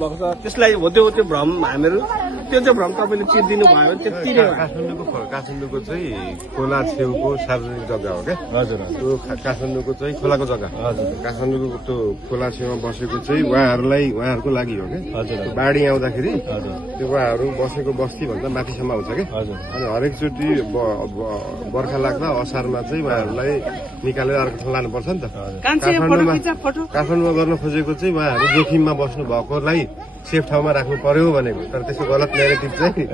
भएको छ त्यसलाई हो त्यो भ्रम हामीहरू त्यो चाहिँ भ्रम तपाईँले चिर्दिनु भयो त्यति नै काठमाडौँको चाहिँ खोला छेउको सार्वजनिक जग्गा हो क्या हजुर त्यो काठमाडौँको चाहिँ खोलाको जग्गा हजुर काठमाडौँको त्यो खोला छेउमा बसेको चाहिँ उहाँहरूको लागि हो क्या हजुर बाढी आउँदाखेरि हजुर त्यो उहाँहरू बसेको बस्ती भन्दा माथिसम्म आउँछ क्या हजुर अनि हरेकचोटि बर्खा लाग्दा असारमा चाहिँ उहाँहरूलाई निकालेर अर्को ठाउँ लानुपर्छ नि त काठमाडौँमा गर्न खोजेको चाहिँ उहाँहरू जोखिममा बस्नु भएकोलाई सेफ ठाउँमा राख्नु पर्यो भनेको तर त्यस्तो गलत नेगेटिभ चाहिँ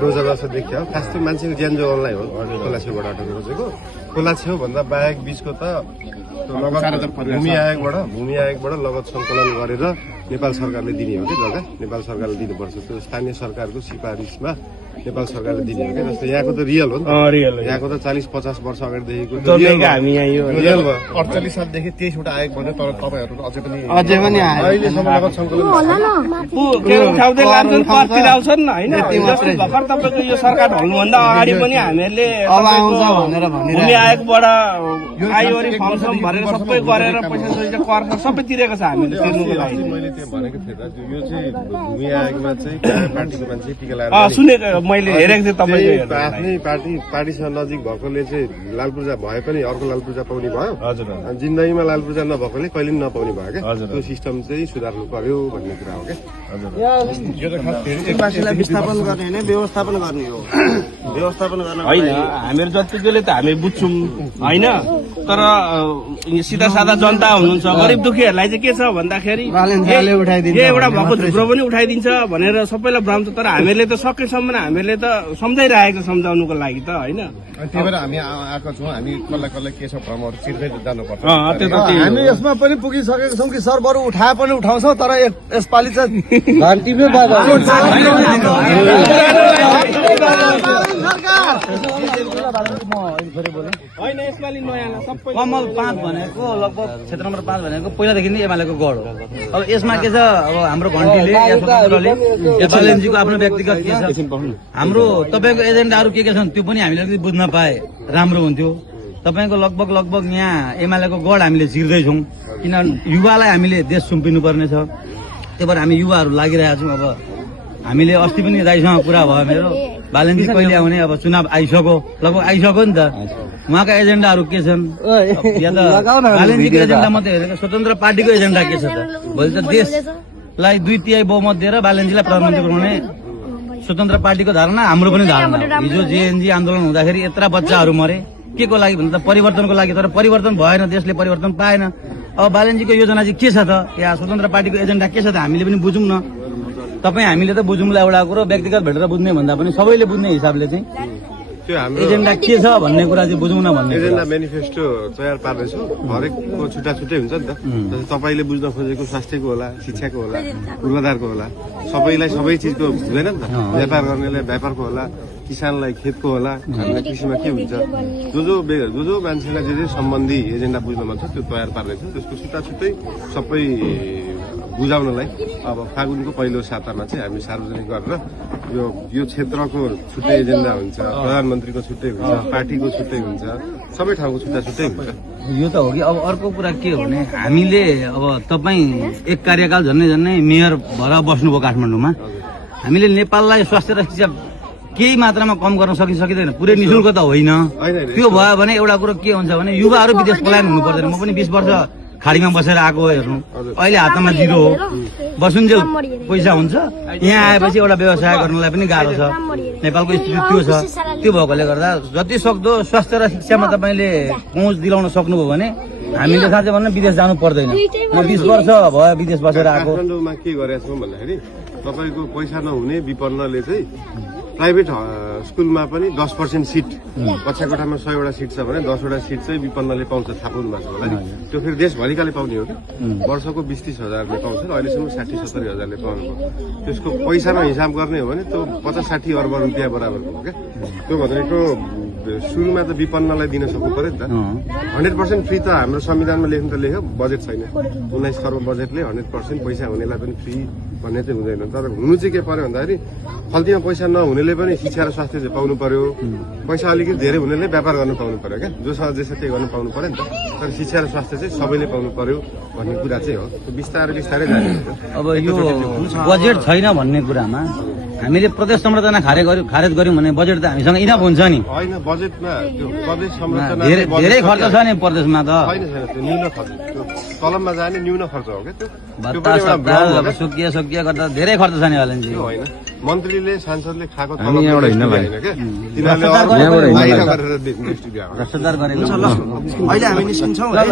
डोजर जस्तो देखियो खास त्यो मान्छेको ज्यान जोगाउनलाई हो खोला छेउबाट हटाउनु खोजेको खोला छेउ भन्दा बाहेक बिचको त भूमि आयोगबाट लगत सङ्कलन गरेर नेपाल सरकारले दिने हो कि जग्गा नेपाल सरकारले दिनुपर्छ त्यो स्थानीय सरकारको सिफारिसमा नेपाल सरकारले दिने हो कि जस्तो यहाँको त रियल हो नि यहाँको त 40-50 वर्ष अगाडिदेखिको हामी रियल भयो 48 सालदेखि 23 वटा आयोग भन्यो तर तपाईँहरू अझै पनि अहिलेसम्म लगत सङ्कलन आउँछन् होइन भर्खर तपाईँको यो सरकार ढल्नुभन्दा अगाडि पनि हामीहरूले भूमि आयोगबाट आइवरी फर्म भरेर सबै गरेर पैसा कर सबै तिरेको छ हामीले तिर्नुको लागि मैले त्यो भनेको थिएँ त यो चाहिँ भूमि आयोगमा चाहिँ पार्टीको मान्छे टिका लगाएर सुनेको मैले हेरेको थिएँ तपाईँको आफ्नै पार्टीसँग नजिक भएकोले चाहिँ लाल पूर्जा भए पनि अर्को लाल पूर्जा पाउने भयो हजुर अनि जिन्दगीमा लाल पूर्जा नभएकोले कहिले पनि नपाउने भयो क्या हजुर। त्यो सिस्टम चाहिँ सुधार्नु पर्यो भन्ने कुरा हो क्या यो त खास वासीलाई विस्थापन गर्ने होइन व्यवस्थापन गर्ने हो व्यवस्थापन गर्न होइन हामीहरू जतिकोले त हामी बुझ्छौँ होइन तर सिधा सादा जनता हुनुहुन्छ गरिब दुखीहरूलाई चाहिँ के छ भन्दाखेरि यो एउटा भएको झुक्रो पनि उठाइदिन्छ भनेर सबैलाई भ्रम छ तर हामीहरूले त सकेसम्म हामीहरूले त सम्झाइरहेको सम्झाउनुको लागि त होइन त्यही भएर हामी आएको छौँ हामी कसलाई के छ भ्रमहरू चिर्दै जानुपर्छ हामी यसमा पनि पुगिसकेका छौँ कि सर बरु उठाए पनि उठाउँछौँ तर यसपालि चाहिँ घन्टीमै कमल 5 भनेको लगभग क्षेत्र नम्बर 5 भनेको पहिलादेखि नै एमालेको गढ हो। अब यसमा के छ अब हाम्रो घन्टीले या स्वतन्त्रले या बालेनजीको आफ्नो व्यक्तिगत के छ हाम्रो तपाईँको एजेन्डाहरू के छन् त्यो पनि हामीले अलिकति बुझ्न पाए राम्रो हुन्थ्यो। तपाईँको लगभग यहाँ एमालेको गढ हामीले चिर्दैछौँ किनभने युवालाई हामीले देश सुम्पिनु पर्ने छ त्यही भएर हामी युवाहरू लागिरहेका छौँ। अब हामीले अस्ति पनि दाइसँग कुरा भयो मेरो बालेनजी कहिले आउने अब चुनाव आइसक्यो लगभग आइसक्यो नि त उहाँका एजेन्डाहरू के छन् या त बालेनजीको एजेन्डा मात्रै हेरेको स्वतन्त्र पार्टीको एजेन्डा के छ त भोलि त देशलाई 2/3 बहुमत दिएर बालेनजीलाई प्रधानमन्त्री बनाउने स्वतन्त्र पार्टीको धारणा हाम्रो पनि धारणा हिजो जेएनजी आन्दोलन हुँदाखेरि यत्रा बच्चाहरू मरे के को लागि भन्दा परिवर्तनको लागि तर परिवर्तन भएन देशले परिवर्तन पाएन। अब बालेनजीको योजना चाहिँ के छ त या स्वतन्त्र पार्टीको एजेन्डा के छ त हामीले पनि बुझौँ न तपाईँ हामीले त बुझौँला एउटा कुरो व्यक्तिगत भेटेर बुझ्ने भन्दा पनि सबैले बुझ्ने हिसाबले चाहिँ त्यो हाम्रो एजेन्डा के छ भन्ने कुरा चाहिँ बुझौँ न भन्ने एजेन्डा मेनिफेस्टो तयार पार्दैछु हरेकको छुट्टा छुट्टै हुन्छ नि त जस्तै तपाईँले बुझ्न खोजेको स्वास्थ्यको होला शिक्षाको होला पूर्वाधारको होला सबैलाई सबै चिजको हुँदैन नि त व्यापार गर्नेलाई व्यापारको होला किसानलाई खेतको होला हामीलाई कृषिमा के हुन्छ जो मान्छेलाई जे सम्बन्धी एजेन्डा बुझ्न मन छ त्यो तयार पार्दैछु त्यसको छुट्टा छुट्टै सबै बुझाउनलाई अब फागुनको पहिलो सातामा चाहिँ हामी सार्वजनिक गरेर यो क्षेत्रको छुट्टै एजेन्डा हुन्छ प्रधानमन्त्रीको छुट्टै हुन्छ पार्टीको छुट्टै हुन्छ सबै ठाउँको छुट्टा छुट्टै हुन्छ यो त हो कि अब अर्को कुरा के हो भने हामीले अब तपाईँ एक कार्यकाल झन्नै मेयर भएर बस्नुभयो काठमाडौँमा हामीले नेपाललाई स्वास्थ्य र शिक्षा केही मात्रामा कम गर्न सकिँदैन पुरै निशुल्क त होइन त्यो भयो भने एउटा कुरो के हुन्छ भने युवाहरू विदेश पलायन हुनु पर्दैन म पनि 20 वर्ष खाडीमा बसेर आएको हेर्नु अहिले हातमा जिरो हो बसुन्जेल पैसा हुन्छ यहाँ आएपछि एउटा व्यवसाय गर्नलाई पनि गाह्रो छ नेपालको स्थिति त्यो छ त्यो भएकोले गर्दा जति सक्दो स्वास्थ्य र शिक्षामा तपाईँले पहुँच दिलाउन सक्नुभयो भने हामीले साँच्चै भन्नु विदेश जानु पर्दैन म 20 वर्ष भयो विदेश बसेर आएको काठमाडौँमा के गरेको छौँ भन्दाखेरि तपाईँको पैसा नहुने विपन्नले चाहिँ प्राइभेट स्कुलमा पनि 10% सिट कक्षा कोठामा 100 वटा सिट छ भने 10 वटा सिट चाहिँ विपन्नले पाउँछ थाहा भएको छ होला नि त्यो फेरि देशभरिकाले पाउने हो कि वर्षको 20-30 हजारले पाउँछ अहिलेसम्म 60-70 हजारले पाउनु त्यसको पैसामा हिसाब गर्ने हो भने त्यो 50-60 अर्ब रुपियाँ बराबरको हो क्या त्यो भनेको सुरुमा त विपन्नलाई दिन सक्नु पर्यो नि त 100% फ्री त हाम्रो संविधानमा लेख्नु त लेख्यो बजेट छैन 19 खर्ब बजेटले 100% पैसा हुनेलाई पनि फ्री भन्ने चाहिँ हुँदैन तर हुनु चाहिँ के पर्यो भन्दाखेरि खल्तीमा पैसा नहुनेले पनि शिक्षा र स्वास्थ्य चाहिँ पाउनु पर्यो पैसा अलिकति धेरै हुनेले व्यापार गर्न पाउनु पर्यो क्या जोसँग जे छ त्यही गर्न पाउनु पर्यो नि त तर शिक्षा र स्वास्थ्य चाहिँ सबैले पाउनु पर्यो भन्ने कुरा चाहिँ हो बिस्तारै बिस्तारै जाने हुन्छ अब यो बजेट छैन भन्ने कुरामा हामीले प्रदेश संरचना खारेज गर्यौं भने बजेट त हामीसँग इनफ हुन्छ नि होइन बजेटमा त्यो प्रदेश संरचना धेरै खर्च छ नि प्रदेशमा त छैन छैन त्यो न्यून खर्च त्यो कलममा जाने न्यून खर्च हो क्या त्यो भत्ता सत्ता अब सुकिया गर्दा धेरै खर्च छ नि वालेन्जी त्यो होइन मन्त्रीले सांसदले खाएको तलब होइन क्या तिनीहरूले बाहिर गरेर दिएको भ्रष्टाचार गरेको अहिले हामी निस्किन्छौँ है